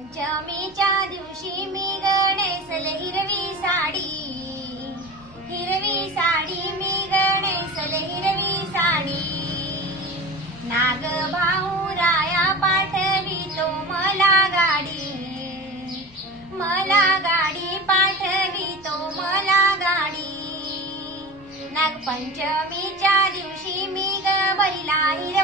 पंचमीच्या दिवशी मी गणेशले हिरवी साडी. हिरवी साडी मी गणेशले हिरवी साडी. नाग भाऊ राया पाठवितो मला गाडी. मला गाडी पाठवितो मला गाडी. नागपंचमीच्या दिवशी मी ग बैला हिरवा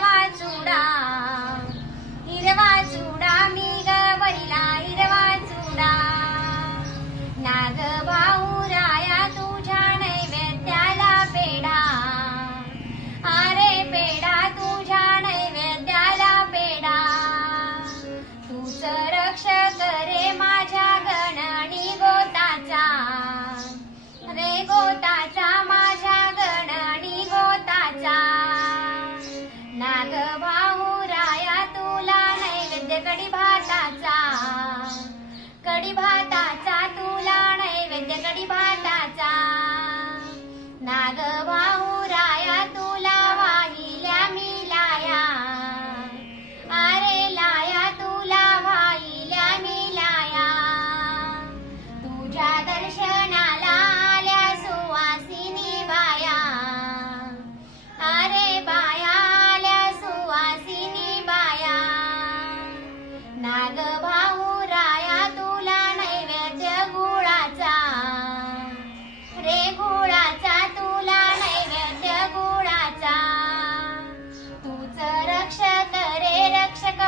गोताचा माझ्या गणानी गोताचा. नाग भाऊ राया तुला नैवेद्य कडी भाताचा कडी भाता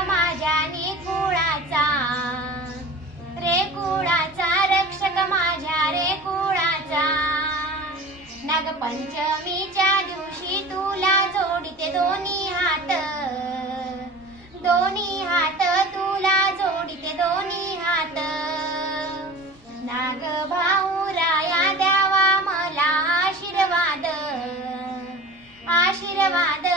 माझ्या निकुळाचा रे कुळाचा रक्षक माझ्या रे कुळाचा. नागपंचमीच्या दिवशी तुला जोडिते दोन्ही हात. दोन्ही हात तुला जोडिते दोन्ही हात. नाग भाऊ राया द्यावा मला आशीर्वाद. आशीर्वाद